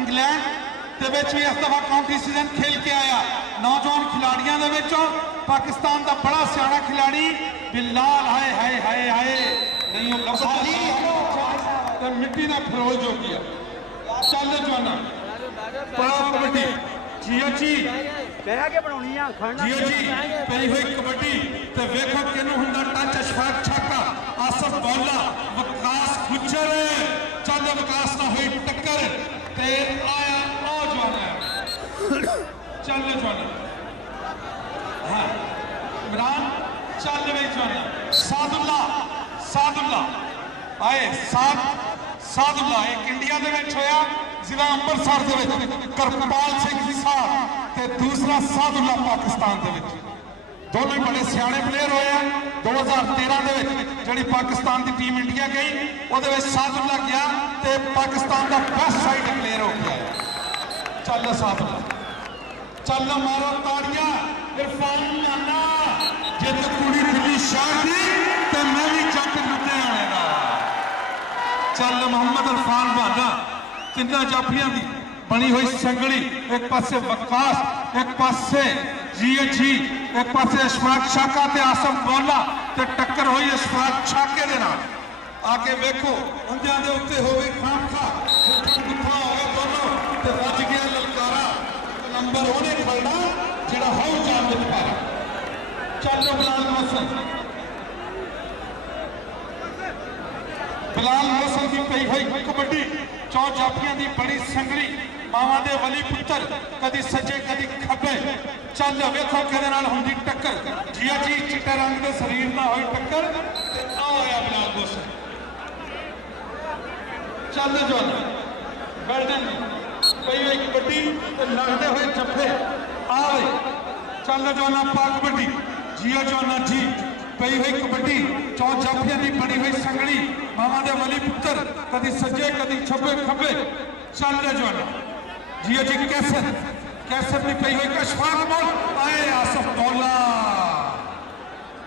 England ਦੇ ਵਿੱਚ ਵੀ ਇਸ ਦਫਾ ਕਾਉਂਟੀ ਸੀਜ਼ਨ ਖੇਲ ਕੇ ਆਇਆ। ਨੌਜਵਾਨ ਖਿਡਾਰੀਆਂ ਦੇ ਵਿੱਚੋਂ ਪਾਕਿਸਤਾਨ ਦਾ ਬੜਾ ਸਿਆਣਾ ਖਿਡਾਰੀ ਬਿਲਾਲ ਹਾਏ ਹਾਏ ਹਾਏ ਹਾਏ ਨਹੀਂ ਉਹ ਲੱਭਦਾ ਤੇ ਮਿੱਟੀ ਦਾ ਫਰੋਲ ਜੋ ਗਿਆ। ਚੱਲ ਜਵਾਨਾ ਬੜਾ ਕਬੱਡੀ ਜੀਓ ਜੀ ਕਹਿ ਕੇ ਬਣਾਉਣੀ ਆ ਖੜਨਾ ਜੀਓ ਜੀ ਪਈ ਹੋਈ ਕਬੱਡੀ ਤੇ ਵੇਖੋ ਕਿਹਨੂੰ ਹੁੰਦਾ ਟੱਚ ਅਸ਼ਫਾਕ ਛਾਕਾ ਆਸਫ ਬੌਲਾ ਵਿਕਾਸ ਗੁੱਜਰ ਚੱਲ ਵਿਕਾਸ ਨਾਲ ਹੋਈ ਟੱਕਰ ਤੇ ਆਇਆ चल जवाना हाँ इमरान चल वे जवाना सादुल्ला आए सादुल्ला एक इंडिया दे विच होया जिला अंमृतसर दे विच करपाल सिंह साहब ते दूसरा सादुल्ला पाकिस्तान दे विच दोनों ही बड़े सियाने प्लेयर होए हैं। 2013 दे विच जिहड़ी पाकिस्तान की टीम इंडिया गई उहदे विच सादुल्ला गया ते पाकिस्तान का बेस्ट साइड प्लेयर हो गया। चल सादुल्ला चल मारो ताड़ियां इरफान नाना जित कुड़ी दिल्ली शाह दी ते मैं भी जट लुधियाने दा। चल मोहम्मद इरफान बहाना तिन्ना जाफियां दी बनी हुई संगली एक पासे वकास एक पासे जी एक पासे अशफाक छाका ते आसम बौला ते टक्कर हुई अशफाक छाके दे नाल। आके वेखो उंदियां दे उत्ते होवे खामखा गुत्था हो गया दोनों ते वज गया ललकारा नंबर उन्हें खड़ना जिहड़ा हाउ जान विच पाया। चल बिलाल मोहसन की पई हुई कबड्डी चौ जाफियां की बड़ी संगली मावां दे वली पुत्र कदी सज्जे कदी खब्बे। चल वेखो किहदे नाल हुंदी टक्कर जिया जी चिट्टे रंग दे शरीर नाल होई टक्कर ते आ होया बिलाल मोहसन। चल जवान गर्दन पई हुई कबड्डी ते लगदे हुए जफ्फे आ गए। चल जवाना पा कबड्डी जियो जवाना जी पई हुई कबड्डी चौ जाफियां की बनी हुई संगली मामा दे वली पुत्र कदी सज्जे कदी छब्बे खब्बे। चल जवाना जियो जी कैसर भी पई हुई अशफाक बॉल आए आसफ बौला।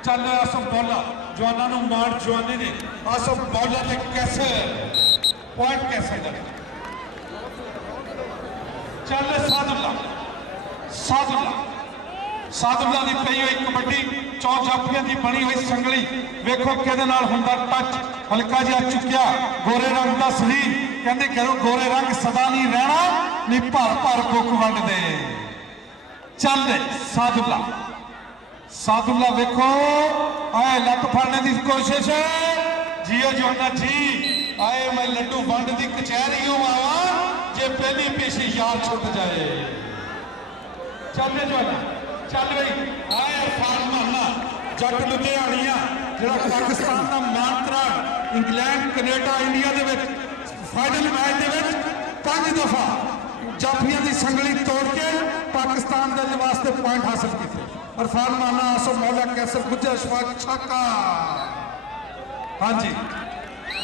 चल आसफ बौला जवाना नूं मार जवानी ने आसफ बौला ते कैसर पॉइंट कैसर दा। चल सादुल्ला की पई हुई कबड्डी चौ जाफियां की बनी हुई संगली वेखो किहदे नाल हुंदा टच हल्का जिहा चुक्या गोरे रंग का शरीर कहंदे करो गोरे रंग सदा नहीं रहना नी भर बुक वंड दे। चल सादुल्ला वेखो आए लत फड़ने की कोशिश जियो जवाना जी आए मैं लड्डू वंड की कचहरी आवा जे पहली पेशी यार छुट जाए। चल जवाना चल बई आए इरफान माना जट लुधियानिया जिहड़ा पाकिस्तान का मानतरा इंग्लैंड कनेडा इंडिया दे विच फाइनल मैच दे विच 5 दफा जाफियां की संगली तोड़ के पाकिस्तान के वास्ते पॉइंट हासिल किए। इरफान माना आसफ मौला कैसर गुज्जर अशफाक छाका हाँ जी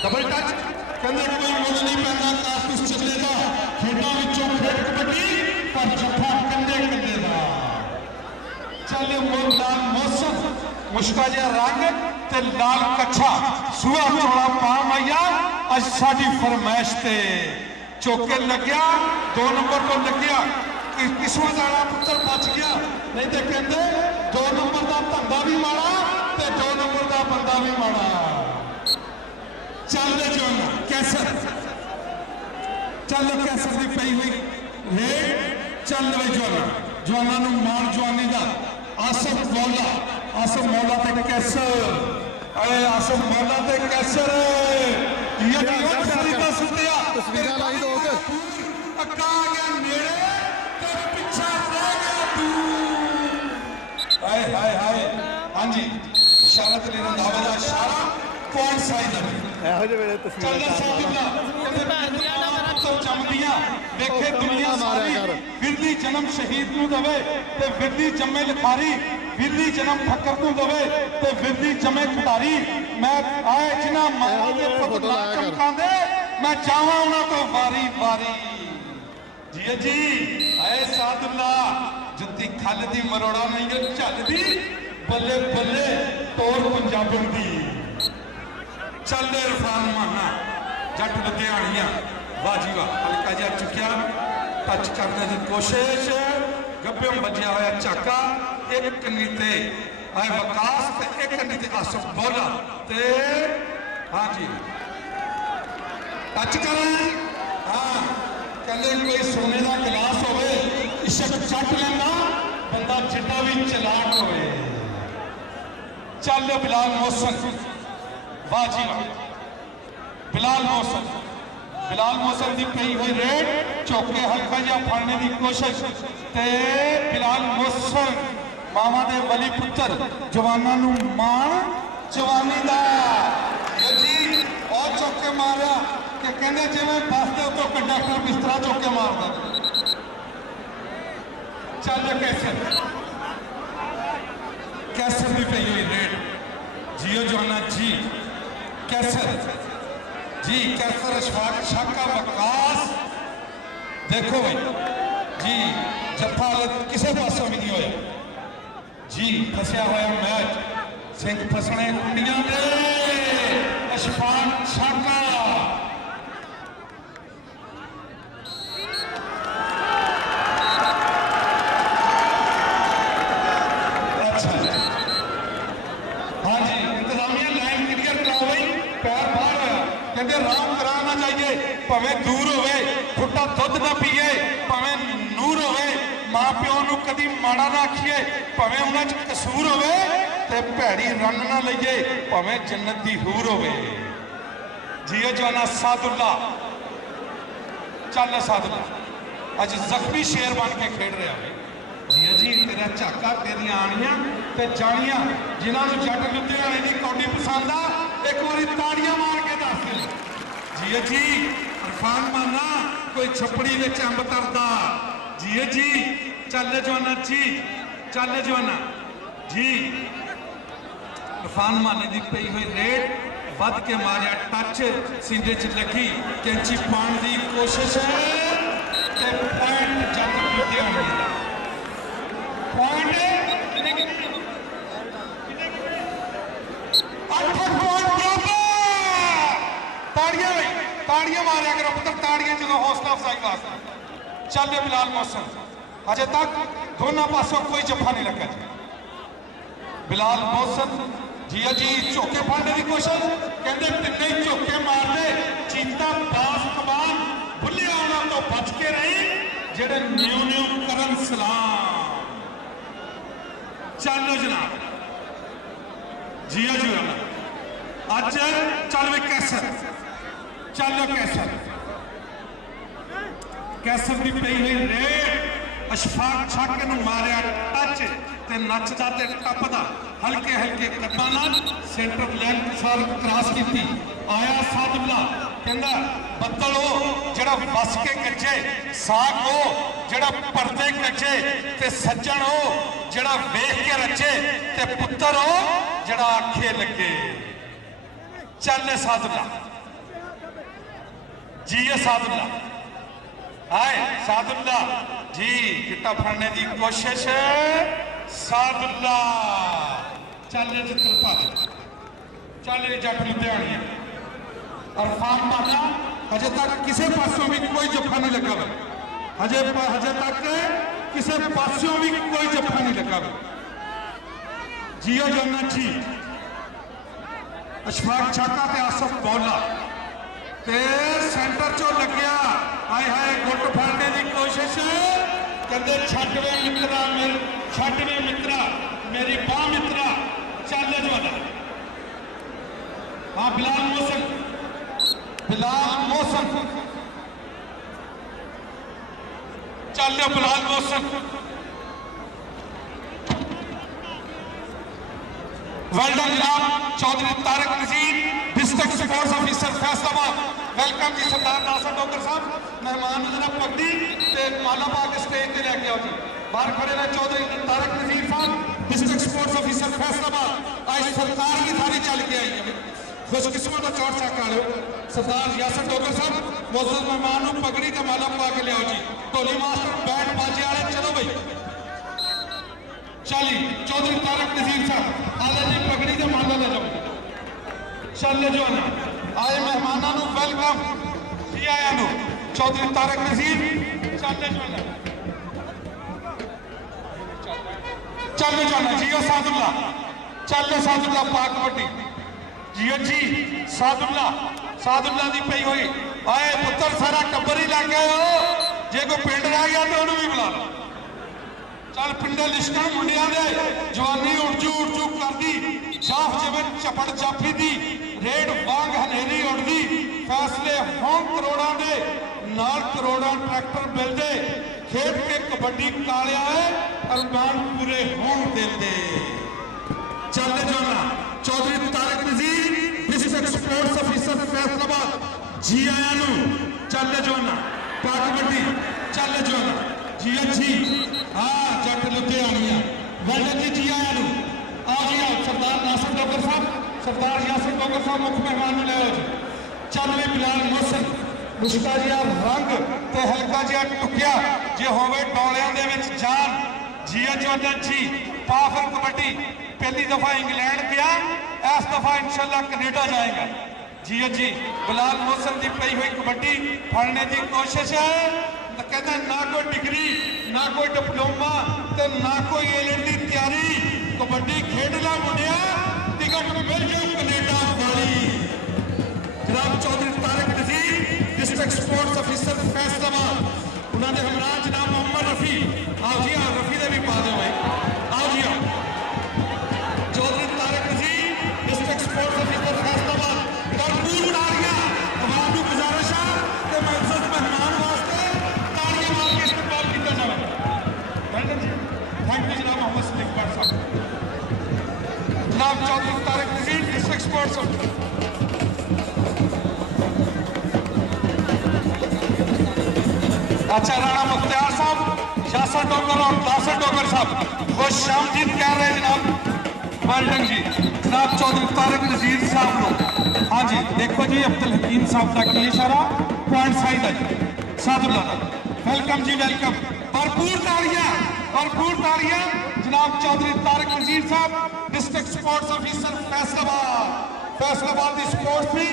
डबल टच कहते कोई मुझ नहीं पैदा कारतूस चलेगा खेडों विचों खेड कबड्डी पर जफा कंधे का। चल लाल मौसम मुश्का जिहा रंग ते लाल कच्छा सूहा चौड़ा पाम आईया अज साडी फरमाइश ते चौके लग्या 2 नंबर तो लग्या किस्मत वाला पुत्र बच गया नहीं तो कहते 2 नंबर का धंधा भी माड़ा ते 2 नंबर का बंदा भी माड़ा। चल जवाना कैसर की पई हुई रेड चल वे जवाना नूं मार जवानी का आसफ मौला ते कैसर आए आसफ मौला ते कैसर सुटिया तस्वीर लाई दो अक्का आ गया नेड़े ते पिछा रह गया दूर। हाय हाय हाय हाँ जी इशारा ते रंधावे दा इशारा पॉइंट साइड ਇਹੋ ਜਿਹੇ ਵੇਲੇ जमदियां देखे दुनिया सारी विरली जन्म शहीद नूं दवे ते विरली जम्मे लिखारी विरली जन्म फकर नूं दवे ते विरली जमे खिडारी। मैं आए जिन्हां मां दे पुत चमकांदे मैं जावां उन्हां तो वारी वारी। जी जी आए सादुल्ला जुत्ती खल दी मरोड़ा नहीं झलदी बल्ले बल्ले तोड़ पंजाबन दी। चल इरफान माना जट लुधियानिया वाह जी वाह, हल्का जिहा चुक्या, टच करने की कोशिश, गब्बे बजिया होया झाका, एक कन्नी ते आए वकास ते एक कन्नी ते आसफ बोला ते हाँ जी टच कर हाँ कहते कोई सोने का गिलास होवे इशक चट लेना बंदा जितना भी चलाक होवे। चल बिलाल मोहसन, वाह जी वाह, बिलाल मोहसन, बिलाल मोहसन की पई हुई रेड, चौके हल्का जिहा फड़ने की कोशिश ते बिलाल मोहसन मामा दे वली पुत्र जवाना नू मान जवानी दा जी और चौके मारा कि कहते जिवें बस के उतो कंडक्टर बिस्तरा चौके मारदा। चल कैसर, कैसर भी पई हुई रेड, जियो जवाना जी, कैसर जी, कैसर अशफाक शाका वकास, देखो भाई जी जफा किसी पासों भी नहीं होया जी, फसिया होया मैच, सिंह फसने कुंडियां दे, अशफाक शाका भावें दूर होवे, फुटा दुध ना पीए, भावें नूर होवे, मां प्यो नू कदी माड़ा ना आखिए, भावें उन्हां च कसूर होवे ते भैड़ी रन ना लईए, भावें जन्नत दी हूर होवे। जियो जवाना सादुल्ला, चल सादुल्ला अज जख्मी शेर बन के खेड रहा है। जियो जी तेरा झाका तेरिया आनियां ते जानियां, जिन्होंने जट लुधियाने की कौडी पसंद आ एक बार ताड़ियां मार के दस दे। जियो जी इरफान माना कोई छपड़ी में अंब तरदा, जियो जी चल जवाना जी, चल जवाना जी, इरफान माने की पई हुई रेड, वध के मारिया टच, सीधे च लगी, कैंची पाने की कोशिश है, पॉइंट जट लुधियाने दा पॉइंट 8 पॉइंट ताड़ियां भाई, ताड़ियां मारिया करो पुत्र, ताड़ियां जो हौसला अफजाई वास्ते। चल बिलाल मोहसन, अजे तक दोनों पासों कोई जफा नहीं लगा जी। बिलाल मोहसन जी जी चौके फाड़ने की कोशिश, कहते तिन्ने चौके मारते, चीता बास कमान भुले आना तो बच के रही, जेडे न्यू न्यू करन सलाम। चलो जनाब जियो जी अज चल वे कैसर, चलो कैसर, कैसर की पई हुई रेड, अशफाक छाके नू मारिया टच ते नचदा ते टपदा, हल्के हल्के कदमां नाल सेंटर लाइन सार क्रॉस की, आया सादुल्ला कहंदा बत्तल हो जड़ा बस के गजे, साग हो जड़ा परदे गजे, ते सज्जन हो जड़ा वेख के रचे, ते पुत्र हो जड़ा आखे लगे। चल सादुल्ला जी, सादुल्ला आए सादुल्ला जी, गिट्टा फड़ने की कोशिश, सादुल्ला चल चित्रपा, चल जट लुधियाने, इरफान माना अजे तक किसी पासों भी कोई जफा नहीं लगा, हजे तक किसी पासों भी कोई जफा नहीं लगा। जियो जन्नत जी, अशफाक छाका ते आसफ बौला ते सेंटर चो लग्या, हाय हाय गुट फड़ने की कोशिश, कहते छटवे मित्रा मेरे, छटवे मित्रा मेरी बाह मित्रा, चल जवाना हाँ बिलाल मोहसन, बिलाल मोहसन चल बिलाल मोहसन, वेल डन जनाब। Chaudhry Tariq Nazir district sports officer Faisalabad, welcome जी सरदार नासर डॉक्टर साहब, मेहमान जरा पगड़ी ते माला पा के स्टेज पे लेके आओ जी, बाहर खड़े रहे चौधरी तारक नजीर साहब डिस्ट्रिक्ट स्पोर्ट्स ऑफिसर फैसलाबाद, आज सरकार की थारी चल के आई है, खुशकिस्मत का चौड़ चक आलो। सरदार यासर डॉक्टर साहब मोअज़्ज़ज़ मेहमान को पगड़ी ते माला पा के लियाओ जी, ढोली मास्टर बैठ बाजे वाले चलो भाई, चली चौधरी तारक नजीर साहब आले जी पगड़ी के माला ले जाओ, चल जो ना आए मेहमानों वेलकम जी आया नो। चौधरी तारक नजीर चल जाना जियो सादुल्ला चल सादुल्ला पाक कबड्डी जियो जी सादुल्ला दी पई हुई आए पुत्र सारा टब्बर ही लग गया जे कोई पिंड रह गया तो उन्होंने भी बुला लो चल पिंडे लिशका मुंडिया दे जवानी उड़जू कर दी साफ जिवें चपड़ चाफी दी रेड वांग हनेरी उड़दी फैसले हों करोड़ों दे नाल करोड़ों ट्रैक्टर मिलते खेड के कबड्डी कालिया है अरमान पूरे हों दिल दे चल जाना Chaudhary Tariq Nazir district sports officer Faisalabad जी आया नू चल जाना पाक कबड्डी चल जाना जी अच्छी हाँ जट लुधियानिया वेल्डन जी आया नू आओ जी आओ सरदार नासिर डोगर साहब सरदार यासिर डोगर साहब मुख्य मेहमान ले आओ जी चल भी बिलाल मोहसन मुश्का जिहा रंग ते हल्का जिहा टुकिया जे होवे डोलियां दे विच जान जी जोधन जी पा फिर कबड्डी पहली दफा इंग्लैंड गया इस दफा इंशाल्लाह कनेडा जाएगा जी बिलाल मोहसन की पई हुई कबड्डी फड़ने की कोशिश है तो कहता ना कोई डिग्री ना कोई डिप्लोमा ते ना कोई एलिट की तैयारी कबड्डी खेडना मुंडिया टिकट मिल जाओ कनेडा वाली जनाब Chaudhry Tariq Nazir district sports officer Faisalabad उन्होंने हमराह जनाब मोहम्मद रफी आओ जी हाँ रफी ने भी पा दो भाई आओ जी आओ Chaudhary Tariq Nazir district sports officer Faisalabad भरपूर तालियां आवाम की गुजारिश है कि महसूस मेहमान वास्ते तालियां मार के इस्तेमाल किया जाए थैंक यू जनाब मोहम्मद सलीम भट्ट साहब जनाब चौधरी तारक नजीर डिस्ट्रिक्ट स्पोर्ट्स अच्छा राणा मुख्तियार साहब यासर डोगर और दासर डोगर साहब खुश शामदीद कह रहे जनाब वेल्डन जी जनाब चौधरी तारक नजीर साहब लोग हाँ जी देखो जी अब्दुल हकीम साहब तक ये इशारा पॉइंट साइड है सादुल्ला वेलकम जी वेलकम भरपूर तालियां जनाब चौधरी तारक नजीर साहब डिस्ट्रिक्ट स्पोर्ट्स ऑफिसर फैसलाबाद की स्पोर्ट्स भी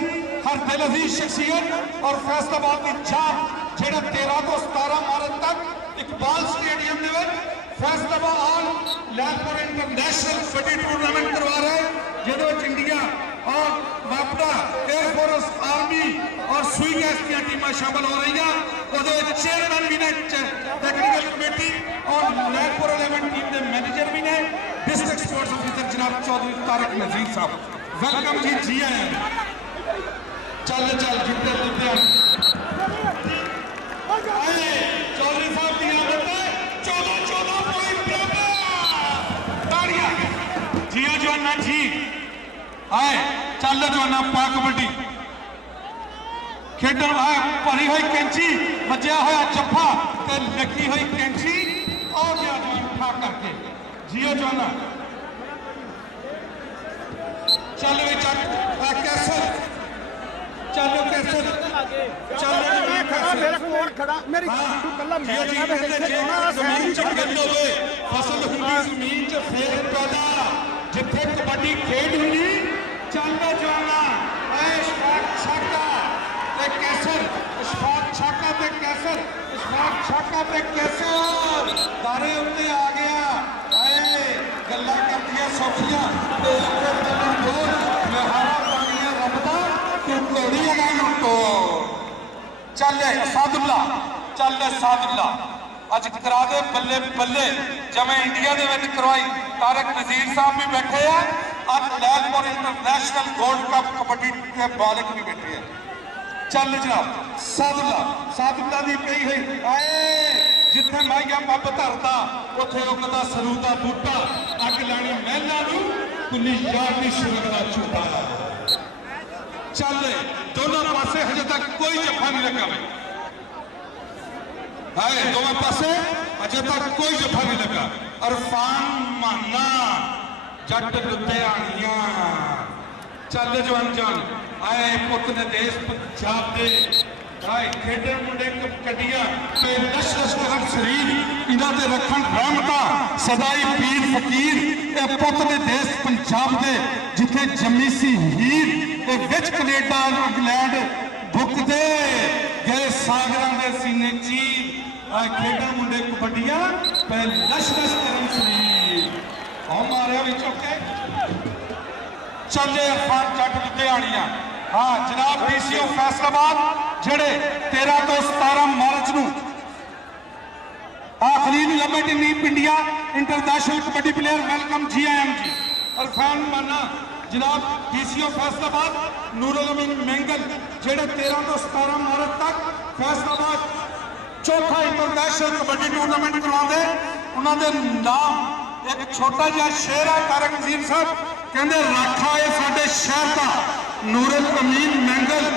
हर दिल अजीज शख्सियत और फैसलाबाद की छाप जेड़ा 13 तो 17 मार्च तक इकबाल स्टेडियम में फैसलाबाद लैलपुर इंटरनेशनल कबड्डी टूर्नामेंट करवा रहे हैं जिहदे विच इंडिया और वापडा एयरफोर्स आर्मी और सुई गैस की टीमें शामिल हो रही हैं चेयरमैन भी ने टेक्निकल कमेटी और लैलपुर 11 टीम के मैनेजर भी ने डिस्ट्रिक्ट स्पोर्ट्स ऑफिसर जनाब चौधरी तारक नजीर साहब वेलकम जी आए चल जितने लुधियाना चौधरी साहब की आदत है 14 पॉइंट तालियां जिया जवाना जी आए चल जवाना पा कबड्डी खेडन भरी हुई कैंची बजया हुआ जफ्फा ते लगी हुई कैंची और गया जवान उठा करके जियो जवाना चल वे कैसर चलो कैसर मेरा फोन खड़ा मेरी तू कल्ला मैं जमीन च गंद होवे फसल हुंदी जमीन च फेर पैदा जिथे कबड्डी खेड हुंदी चल जवाना ऐ इशफाक छाका ते कैसर इशफाक छाका ते कैसर दारे उत्ते आ गया ऐ गल्लां करदियां सौखियां ते मेहारा पानियां रब दा तू घोड़ी लगा लुटो चल सादुल्ला अज करा दे बल्ले बल्ले जमें इंडिया दे विच करवाई तारक नजीर साहब भी बैठे हैं और Lyallpur international gold cup kabaddi के बालक भी बैठे हैं चल जनाब सादुल्ला दी पई हुई आए जिथे माइया पब धरदा उथे उगदा सरू दा बूटा अग लानी महला नू कुली यार दी सुरग दा झूठा चल दोनों पासे हजे तक कोई जफा नहीं लगा है दोनों पासे अजे तक कोई जफा नहीं लगा अरफान माना जट लुधियानिया चल जवान जान आए पुत ने देश पंजाब दे खेडन मुंडे कड्डियां ते लश करन शरीर इन्हां ते रखन रहमता सदाई पीर फकीर ए पुत ने देश पंजाब दे जिथे जम्मी सी हीर ए विच कनेडा इंग्लैंड बुक दे ਗਏ ਸਾਗਰਾਂ ਦੇ ਸੀਨੇ ਚੀਰ ਆ ਖੇਡਾਂ ਮੁੰਡੇ ਕਬੱਡੀਆਂ ਪੈ ਲਸ਼ ਲਸ਼ ਕਰਨ ਸਰੀਰ ਆ ਮਾਰਿਆ ਵਿੱਚੋਂ ਕੇ ਚੱਲੇ ਅਰਫਾਨ ਜੱਟ ਲੁਧਿਆਣੀਆਂ ਹਾਂ ਜਨਾਬ ਡੀਸੀਓ ਫੈਸਲਾਬਾਦ ਜਿਹੜੇ 13 ਤੋਂ 17 ਮਾਰਚ ਨੂੰ खलील लमेट नीप India international kabaddi player welcome GIM जी अरफान माना जनाब DCO फैसलाबाद नूरुल अमीन मेंगल जेड़े 13 तो 17 मार्च तक फैसलाबाद चौथा इंटरनेशनल कबड्डी टूर्नामेंट करवाते उन्होंने नाम एक छोटा जिहा शेर है तारक अजीम साहब कहते राखा है साडे शहर का नूरुल अमीन मेंगल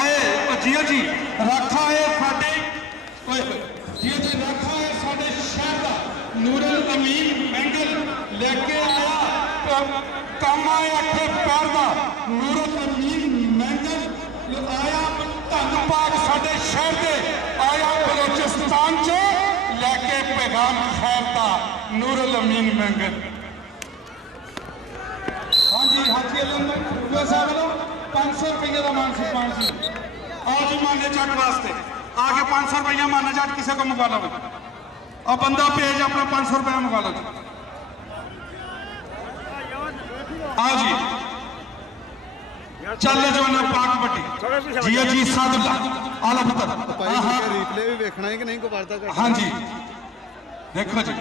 आए जिया जी राखा है साडे जिया जी राखा है साडे शहर का नूरुल अमीन मेंगल लेके आया काम आया अठे पैर का नूरुल अमीन मेंगल आया धन पाक साडे शहर के आया बलोचिस्तान च लेके पैगाम खैर का नूरुल अमीन मेंगल हाँ जी साहब 500 रुपये का मान सम्मान सी आज माने जट वास्ते आगे 500 रुपया माना जट किसी को मुका लो और बंदा भेज अपना 500 रुपया मुका लो हाँ जी चल जवाना पाक बटी जी जी सादुल्ला आला पुत्र रिप्ले भी देखना है कि नहीं को वार्ता कर हाँ जी देखो जी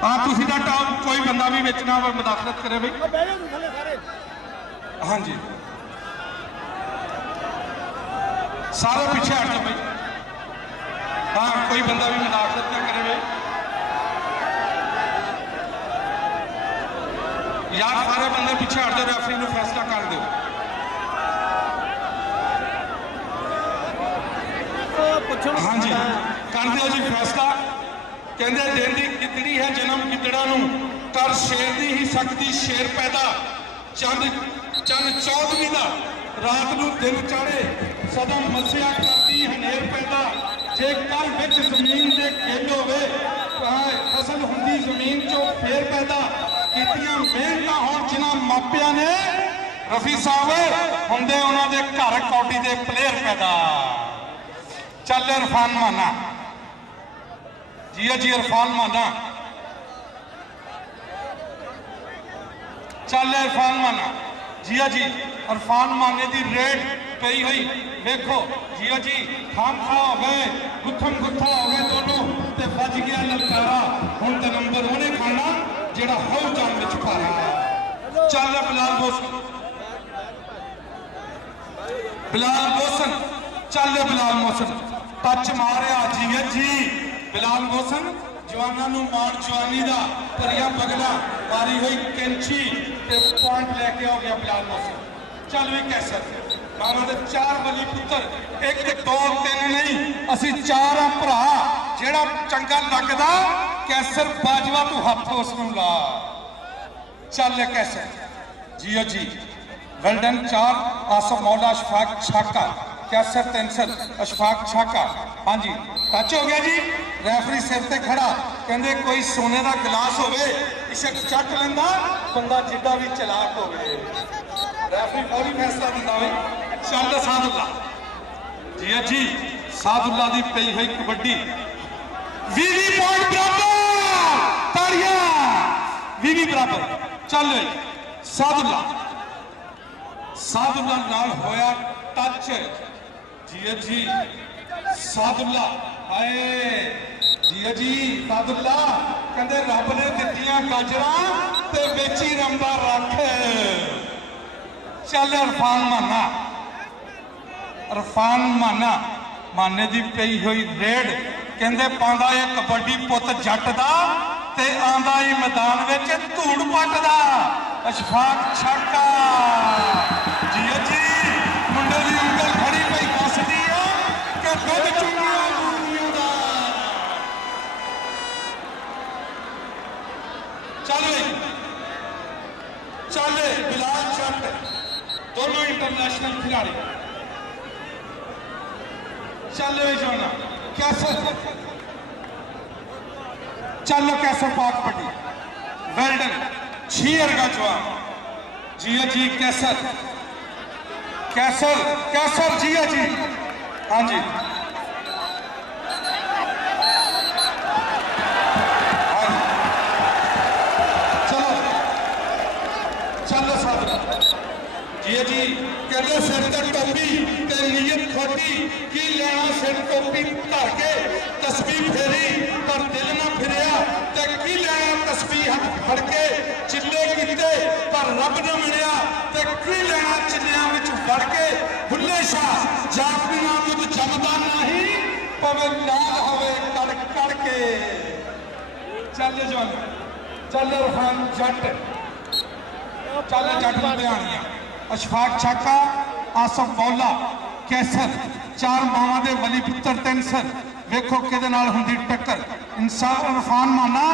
हाँ तुसी दा टॉप कोई बंदा भी बेचना मुदाखलत करे भाई हाँ जी सारे पीछे हट जाओ भाई हाँ कोई बंदा भी मुदाखलत ना करे भाई यार सारे बंदे पीछे हट जाओ रेफरी को फैसला कर दो हाँ जी कर दो जी फैसला कहते दिन की कितनी है जन्म कितड़ा कर शेर दी ही सकती शेर पैदा चंद चंद चौदवी का रात को दिन चढ़े सदा मसिया करती हनेर पैदा जे कल बिच जमीन के गिल होवे फसल हुंदी जमीन चो फेर पैदा कीतियां मेहनतां होण जिन्हां मापियां ने रफी साहब हुंदे उन्हां दे घर कौडी दे प्लेयर पैदा चल इरफान माना जी इरफान माना चल इरफान माना जी इरफान माने की रेड पई हुई देखो जी खाम खा हो गए गुत्थम गुत्था हो गए दोनों ते बज गया ललकारा हुण ते नंबर उन्हें खाना जेड़ा हौ जान विच पारा चल बिलाल मोहसन चल बिलाल मोहसन टच मारिया जी बिलाल मोहसन जवाना मान जवानी का परिया बगला मारी हुई कैंची पॉइंट लैके हो गया बिलाल मोहसन चल भी कैसर मामा दे 4 बली पुत्र 1 2 3 नहीं असी 4 भरा जेड़ा चंगा लगदा कैसर बाजवा तू हथ उसनू ला चल कैसर जी वेल्डन 4 आसफ मौला अशफाक छाका कैसर 300 अशफाक छाका हाँ जी टच हो गया जी रेफरी सिर ते खड़ा कहते कोई सोने का गिलास होवे इसे चट लेंदा बंदा जिद्दा भी चलाक होवे रेफरी फौरी फैसला दिंदा वे चल सादुल्ला जी सादुल्ला दी पई हुई कबड्डी 20 पॉइंट बराबर ताड़ियां 20 बराबर चल सादुल्ला नाल होया टच जी सादुल्ला हाय जी सादुल्ला कहते रब ने दित्तियां गाजरां ते बेची रंबा रख चल इरफान माना माने दी पई हुई रेड कहते पांदा है कबड्डी पुत जट दा ते आंदा ही मैदान विच धूड़ पट दा अशफाक छाका जी मुंडे दी उंगल खड़ी पई कसदी है कि दुध चुंगिया मूलियां दा चल बिलाल जट दोनों इंटरनेशनल खिलाड़ी चल जाना कैसर चल कैसर पाक पट्टी वेल्डन 6 का जवाब जी कैसर कैसर कैसर जी है जी। हाँ जी जी जी कहते सिर ते टोपी ते नीयत खोटी की लेना सिर टोपी धर के तस्बीह फेरी पर दिल ना फिरिया ते की लेना तस्बीह हथ फड़ के चिल्ले कीते पर रब न मिलिया ते की लेना चिल्लियां विच वड़ के भुल्ले शाह जापना मुझ जमदा नहीं पवे लाल होवे कड़ कड़ के चल जवान चल रफान जट चल जट लुधियाणिया अशफाक छाका आसफ मौला कैसर चार मावां दे वली पुत्र तैनसर वेखो किहदे नाल हुंदी टक्कर इंसाफ इरफान माना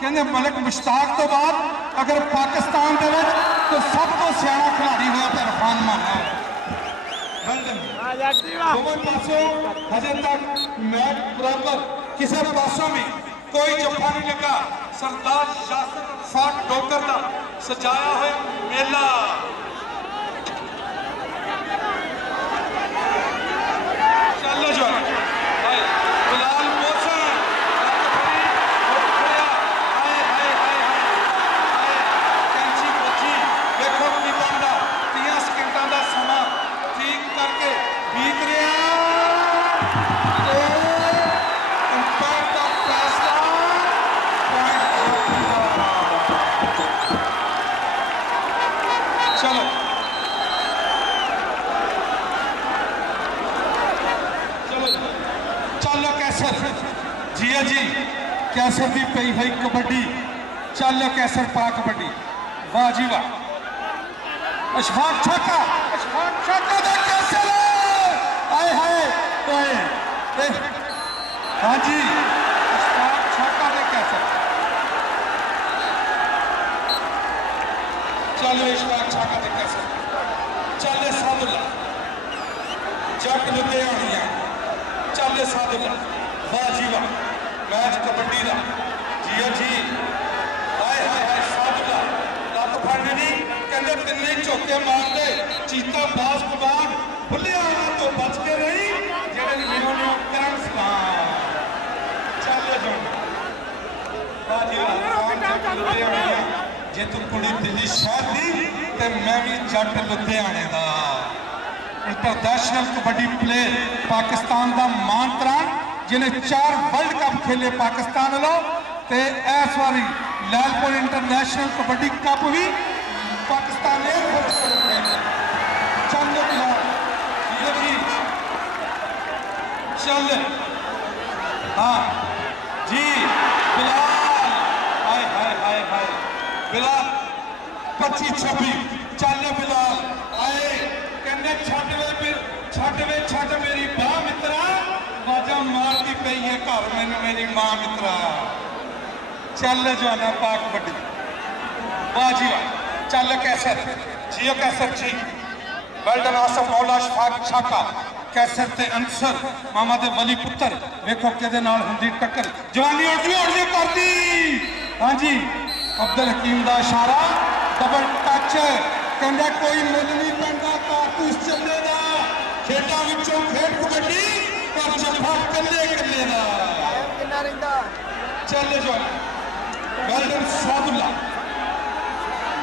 कहंदे मलिक मुश्ताक तो बाद अगर पाकिस्तान दे विच तो सब तो सियाणा खिलाड़ी होया तो इरफान माना दोनों पासों हजे तक मैच बराबर किसी पासों भी कोई जफा नहीं लगा सरदार यासिर फाट डोगर का सजाया हुआ मेला चलो जो बिलाल मोहसन कैंची बची देखो की बनता 30 सेकंडा का समा ठीक करके बीत रहा अंपायर का फैसला चलो चलो कैसर जी जी कैसर की पई हुई कबड्डी चलो कैसर पा कबड्डी वाह जी वाह अशफाक छाका दे कैसर आए हाय ओए हाँ जी अशफाक छाका दे कैसर चलो अशफाक छाका दे कैसर चले सादुल्ला जट लुधियाणिया चल सादुल्ला वाह जी वाह मैच कबड्डी का जी जी हाय हाय हाय सादुल्ला लत फड़नी कहते तिन्ने झोके मारते चीता बास कबान भुलिया तो बच के रही जेड़े न्यू न्यू करन सलाम चल जो वाह जी वाह जे तू कुड़ी दिल्ली शहर दी ते मैं भी जट लुधियाणे दा इंटरनेशनल कबड्डी प्लेयर पाकिस्तान का मान तरान जिन्हें 4 वर्ल्ड कप खेले पाकिस्तान वालों ते इस बारी लालपुर इंटरनेशनल कबड्डी कप भी पाकिस्तान ने चल चल हाँ जी बिलाल हाय हाय हाय हाय बिलाल 25-26 चल बिलाल आए कहने छट मेरी बाह मित्रा वाजा मारती पई है घर मैनू मेरी मां मित्रा चल जाना पाक कबड्डी वाह जी वाह चल कैसर जियो कैसर जी वेल्डन आसफ मौला शफाक छाका कैसर ते अंसर मामा दे वली पुत्र वेखो किहदे नाल हुंदी टक्कर जवानी उड़दी करदी हाँ जी अब्दुल हकीम दा इशारा डबल टच कहंदा कोई मुल नहीं पैंदा कारतूस चले दा खेडां विचों खेड कबड्डी पर जफा कल्ले दा किन्ना रहिंदा चल जो वेल्डन सादुल्ला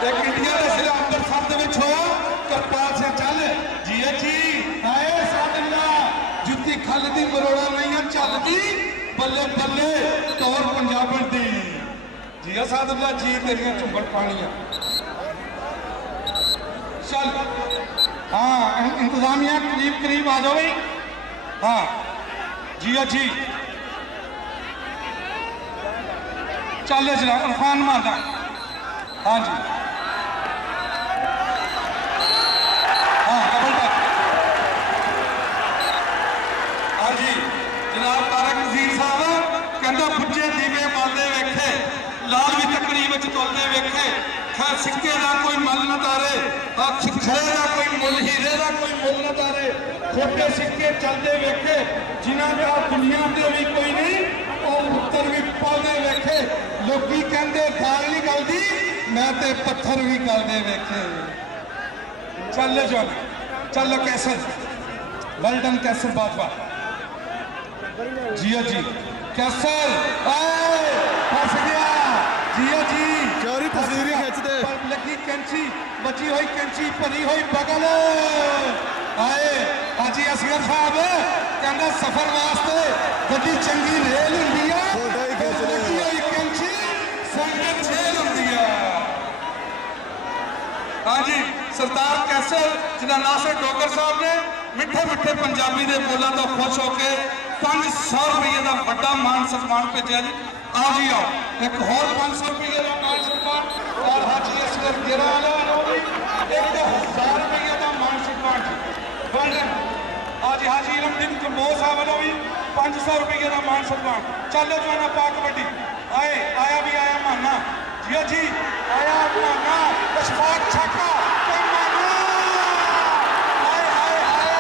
एक इंडिया का सिरा अंमृतसर दे विच होया करपाल से चल जी जी आए सादुल्ला जुत्ती खल दी मरोड़ा नहीं चलदी बल्ले बल्ले तौर पंजाबन दी जी सादुल्ला जी तेरियां झुंबड़ पानियां चल हाँ इंतजामिया करीब आ जाओ भाई हाँ जी चल जरा इरफान मारदा हाँ जी हाँ डबल टच हाँ जी जनाब तारक नज़ीर साहब कहंदा बुझे दीवे मालदे वेखे लाल भी तकड़ी विच तोलदे वेखे खैर सिक्के का कोई मल न तारे खरे का कोई मुल हीरे का कोई मुल न तारे खोटे सिक्के चलते वेखे जिन्हों का दुनिया से भी कोई नहीं और पुत्र भी पलते वेखे लोकी कहते दाल नहीं गलती मैं ते पत्थर भी गलते वेखे चल जो ਚੱਲ cancer well done cancer Bajwa JIO ਜੀ ਕੈਸਰ ਆਏ ਫਸ ਗਿਆ ਜੀਓ ਜੀ ਚੋਰੀ ਤਸਵੀਰ ਹੀ ਖਿੱਚਦੇ। ਪਰ ਲੱਗੀ ਕੈਂਚੀ ਬਚੀ ਹੋਈ ਕੈਂਚੀ ਭਰੀ ਹੋਈ ਬਗਲ ਆਏ ਹਾਜੀ ਅਸਗਰ ਸਾਹਿਬ ਕਹਿੰਦਾ ਸਫ਼ਰ ਵਾਸਤੇ ਗੱਡੀ ਚੰਗੀ ਰੇਲ ਹੁੰਦੀ ਆ ਫੋਟੋ ਹੀ ਖਿੱਚ ਲਓ। ਲੱਗੀ ਹੋਈ ਕੈਂਚੀ ਸੰਗਤ ਛੇਲ ਹੁੰਦੀ ਆ ਹਾਂਜੀ ਸਰਦਾਰ ਕੈਸਰ ਜਿਹਦਾ ਨਾਸਰ ਡੋਗਰ ਸਾਹਿਬ ਨੇ ਮਿੱਠੇ ਮਿੱਠੇ ਪੰਜਾਬੀ ਦੇ ਬੋਲਾਂ ਤੋਂ ਖੁਸ਼ ਹੋ ਕੇ 500 ਰੁਪਏ ਦਾ ਵੱਡਾ ਮਾਨ ਸਨਮਾਨ ਭੇਜਿਆ ਜੀ ਆਓ ਜੀ ਆਓ ਇੱਕ ਹੋਰ 500 ਰੁਪਏ ਦਾ ਮਾਨ ਸਨਮਾਨ ਔਰ ਹਾਜੀ ਅਸਗਰ ਗਿਰਾ ਵਾਲਾ ਨੂੰ ਵੀ 1000 ਰੁਪਏ ਦਾ ਮਾਨ ਸਨਮਾਨ ਜੀ ਵੈਲਡਨ ਹਾਜੀ ਹਾਜੀ ਇਲਮਦੀਨ ਕੰਬੋਜ ਸਾਹਿਬ ਵੱਲੋਂ ਵੀ 500 ਰੁਪਏ ਦਾ ਮਾਨ ਸਨਮਾਨ ਚੱਲੋ ਜਵਾਨਾ ਪਾ ਕਬੱਡੀ ਆਏ ਆਇਆ ਵੀ ਆਇਆ ਮਾਨਾ ਜੀਓ ਜੀ ਆਇਆ ਮਾਨਾ ਅਸ਼ਫਾਕ ਛਾਕਾ ਤੇ ਮਾਨਾ ਆਏ ਆਏ ਆਏ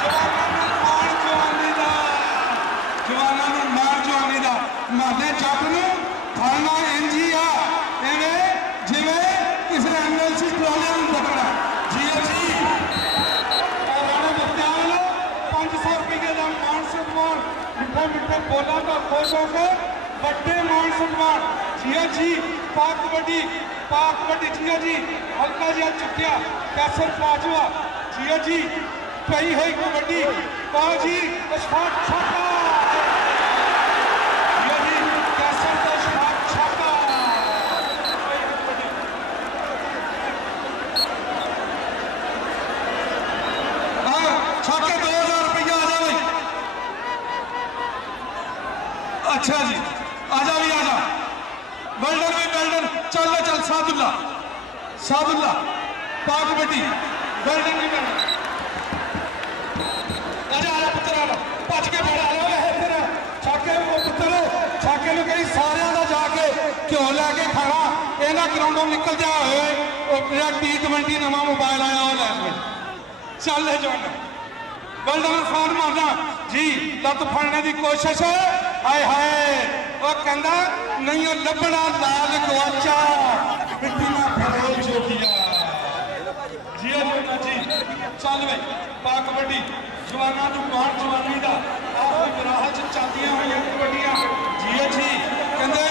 ਜਵਾਨਾਂ ਨੂੰ ਮਾਣ ਜਵਾਨੀ ਦਾ ਜਵਾਨਾਂ ਨੂੰ ਮਾਣ ਜਵਾਨੀ ਦਾ ਮਾਨੇ ਜੱਟ ਨੂੰ ਫੜਨਾ ਇੰਜੀ ਆ ਐਵੇਂ ਜਿਵੇਂ ਕਿਸੇ ਐਮਐਲਸੀ ਟਰਾਲੇ ਨੂੰ ਪਕੜਾ ਜੀਓ ਜੀ ਰਾਣਾ ਮੁਖਤਾਰ 500 ਰੁਪਏ ਦਾ ਮਾਨ ਸਨਮਾਨ ਮਿੱਠੇ ਮਿੱਠੇ ਬੋਲਾਂ ਤੋਂ ਖੁਸ਼ ਹੋ ਕੇ ਵੱਡੇ ਮਾਨ ਸਨਮਾਨ ਜੀਓ ਜੀ ਪਾਕ ਕਬੱਡੀ ਜੀਓ ਜੀ ਹਲਕਾ ਜਿਹਾ ਚੁੱਕਿਆ ਕੈਸਰ ਬਾਜਵਾ ਜੀਓ ਜੀ ਪਈ ਹੋਈ ਕਬੱਡੀ ਪਾਓ ਜੀ ਅਸ਼ਫਾਕ ਛਾਪਾ ਜੀਓ ਜੀ ਕੈਸਰ ਦਾ ਅਸ਼ਫਾਕ ਛਾਪਾ ਛਾਕੇ 2000 ਰੁਪਇਆ ਆ ਜਾ ਬਈ ਅੱਛਾ ਜੀ ਆ ਜਾ ਵੀ ਆ ਜਾ ਵੈਲਡਨ ਵੀ ਵੈਲਡਨ ਚੱਲ ਸਾਦੁੱਲਾ ਪਾ ਕਬੱਡੀ ਵੈਲਡਨ ਵੀ ਵੈਲਡਨ ਆ ਜਾ ਪੁੱਤਰ ਆ ਭੱਜ ਕੇ ਫੜ ਆ ਲੈ ਇੱਧਰ ਛਾਕੇ ਨੂੰ ਪੁੱਤਰ ਛਾਕੇ ਨੂੰ ਕਹੀ ਸਾਰਿਆਂ ਦਾ ਜਾ ਕੇ ਘਿਓ ਲੈ ਕੇ ਖਾਣਾ ਇਹਨਾਂ ਗਰਾਊਂਡੋਂ ਨਿਕਲ ਜਾ ਹੋਏ ਉਹ ਜਿਹੜਾ T20 ਨਵਾਂ ਮੋਬਾਈਲ ਆਇਆ ਉਹ ਲੈ ਲੈ ਚੱਲ ਲੈ ਜਵਾਨ ਵੈਲਡਨ ਫੋਨ ਮਾਰਦਾ ਜੀ ਲੱਤ ਫੜਨੇ ਦੀ ਕੋਸ਼ਿਸ਼ ਹਾਏ ਹਾਏ ਉਹ ਕਹਿੰਦਾ ਨਹੀਂ ਉਹ ਲੱਭਣਾ ਲਾਲ ਗਵਾਚਾ ਮਿੱਟੀ ਨਾ ਫੜੋ ਜੋਗੀਆ ਜੀਓ ਜੀ ਚੱਲ ਬਈ ਪਾ ਕਬੱਡੀ ਜਵਾਨਾਂ ਨੂੰ ਮਾਣ ਜਵਾਨੀ ਦਾ ਆਹੋ ਬਰਾਹ ਚ ਚੱਲਦੀਆਂ ਹੋਈਆਂ ਕਬੱਡੀਆਂ ਜੀਓ ਜੀ ਕਹਿੰਦੇ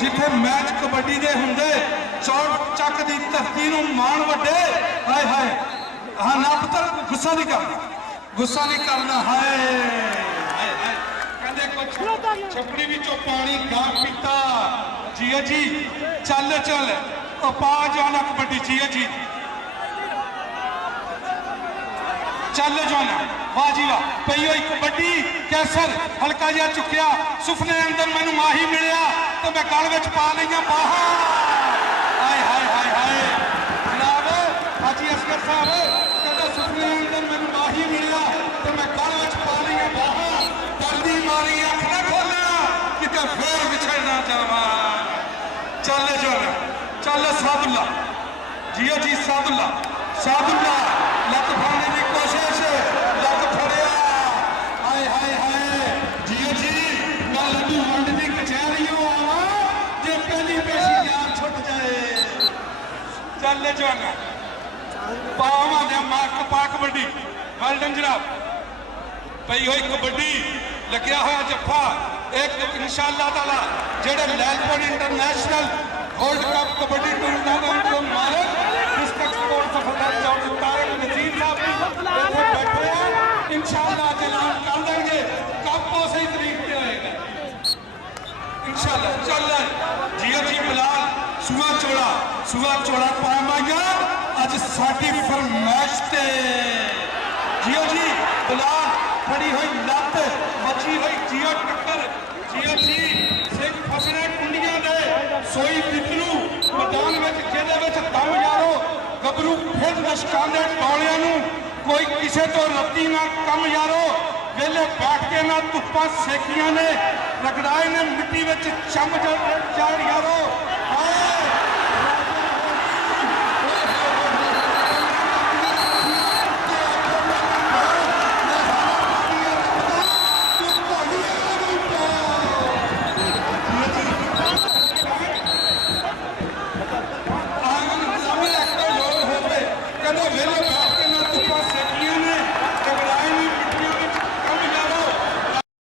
ਜਿੱਥੇ ਮੈਚ ਕਬੱਡੀ ਦੇ ਹੁੰਦੇ ਚੌੜ ਚੱਕ ਦੀ ਧਰਤੀ ਨੂੰ ਮਾਣ ਵੱਡੇ ਹਾਏ ਹਾਏ ਹਾਂ ਨਾ ਪੁੱਤਰ ਗੁੱਸਾ ਨਹੀਂ ਕਰਨਾ ਹਾਏ ਹਾਏ ਹਾਏ ਕਹਿੰਦੇ ਕੁਛ ਛਪੜੀ ਵਿੱਚੋਂ ਪਾਣੀ ਗਾ ਪੀਤਾ ਜੀਓ ਜੀ ਚੱਲ ਉਹ ਪਾ ਜਾਣਾ ਕਬੱਡੀ ਜੀਓ ਜੀ ਚੱਲ ਜਾਣਾ ਵਾਹ ਜੀ ਵਾਹ ਪਈ ਹੋਈ ਕਬੱਡੀ ਕੈਸਰ ਹਲਕਾ ਜਿਹਾ ਚੁੱਕਿਆ ਸੁਪਨੇ ਅੰਦਰ ਮੈਨੂੰ ਮਾਹੀ ਮਿਲਿਆ ਤੇ ਮੈਂ ਗਲ ਵਿੱਚ ਪਾ ਲਈਆਂ ਬਾਹਾਂ ਹਾਏ ਹਾਏ ਹਾਏ ਹਾਏ ਜਨਾਬ ਹਾਜੀ ਅਸਗਰ ਸਾਹਿਬ ਕਹਿੰਦਾ ਸੁਪਨੇ ਅੰਦਰ ਮੈਨੂੰ ਮਾਹੀ ਮਿਲਿਆ ਤੇ ਮੈਂ ਗਲ ਵਿੱਚ ਪਾ ਲਈਆਂ ਬਾਹਾਂ ਦਰਦੀ ਮਾਰੀ ਅੱਖ ਨਾ ਖੋਲਿਆ ਕਿਤੇ ਫੇਰ ਵਿਛੜ ਨਾ ਜਾਵਾਂ ਚੱਲ ਸਾਦੁੱਲਾ ਜੀਓ ਜੀ ਸਾਦੁੱਲਾ ਲੱਤ ਫੜਨੇ ਦੀ ਕੋਸ਼ਿਸ਼ ਲੱਤ ਫੜਿਆ ਹਾਏ ਹਾਏ ਹਾਏ ਜੀਓ ਜੀ ਮੈਂ ਲੱਡੂ ਵੰਡ ਦੀ ਕਚਹਿਰੀਓਂ ਆਵਾਂ ਜੇ ਪਹਿਲੀ ਪੇਸ਼ੀ ਯਾਰ ਛੁੱਟ ਜਾਏ ਚੱਲ ਜਵਾਨਾ ਪਾਵਾਂ ਦੇ ਮਾਰਕ ਪਾ ਕਬੱਡੀ ਵੈਲਡਨ ਜਨਾਬ ਪਈ ਹੋਈ ਕਬੱਡੀ ਲੱਗਿਆ ਹੋਇਆ ਜੱਫਾ ਇੱਕ ਇਨਸ਼ਾਅੱਲਾ ਤਾਲਾ ਜਿਹੜੇ Lyallpur international gold cup kabaddi tournament ਦੇ ਮਾਲਕ ਡਿਸਟ੍ਰਿਕਟ ਸਪੋਰਟ ਸਰਦਾਰ ਚੌਧਰੀ ਤਾਰਿਕ ਨਜ਼ੀਰ ਸਾਹਿਬ ਇੱਥੇ ਬੈਠੇ ਆ ਇਨਸ਼ਾਅੱਲਾ ਐਲਾਨ ਕਰ ਦੇਣਗੇ ਕੱਪ ਉਸੇ ਤਰੀਕ ਤੇ ਹੋਏਗਾ ਇਨਸ਼ਾਅੱਲਾ ਚੱਲ ਜੀਓ ਜੀ ਬਿਲਾਲ ਸੂਆ ਚੋੜਾ ਪਾਵਾਂਗਾ ਅੱਜ ਸਾਡੀ ਫਰਮਾਇਸ਼ ਤੇ ਜੀਓ ਜੀ ਬਿਲਾਲ ਫੜੀ ਹੋਈ ਲੱਤ ਮੱਛੀ ਹੋਈ ਜੀਓ ਟੱਕਰ ਜੀਓ ਜੀ ਸਿੰਘ ਫਸਣੇ ਕੁੰਡੀਆਂ ਦੇ ਸੋਈ ਪਿੱਤਰੂ ਮੈਦਾਨ ਵਿੱਚ ਜਿਹਦੇ ਵਿੱਚ ਦਮ ਯਾਰੋ ਗੱਭਰੂ ਫਿਰ ਦਸ਼ਕਾਂ ਦੇ ਟੋਲਿਆਂ ਨੂੰ ਕੋਈ ਕਿਸੇ ਤੋਂ ਰੱਤੀ ਨਾ ਕੰਮ ਯਾਰੋ ਵੇਲੇ ਬੈਠ ਕੇ ਨਾ ਧੁੱਪਾਂ ਸੇਕੀਆਂ ਨੇ ਰਗੜਾਏ ਨੇ ਮਿੱਟੀ ਵਿੱਚ ਚੰਮ ਜਾੜ ਯਾਰੋ ਕਹਿੰਦਾ ਵੇਲੇ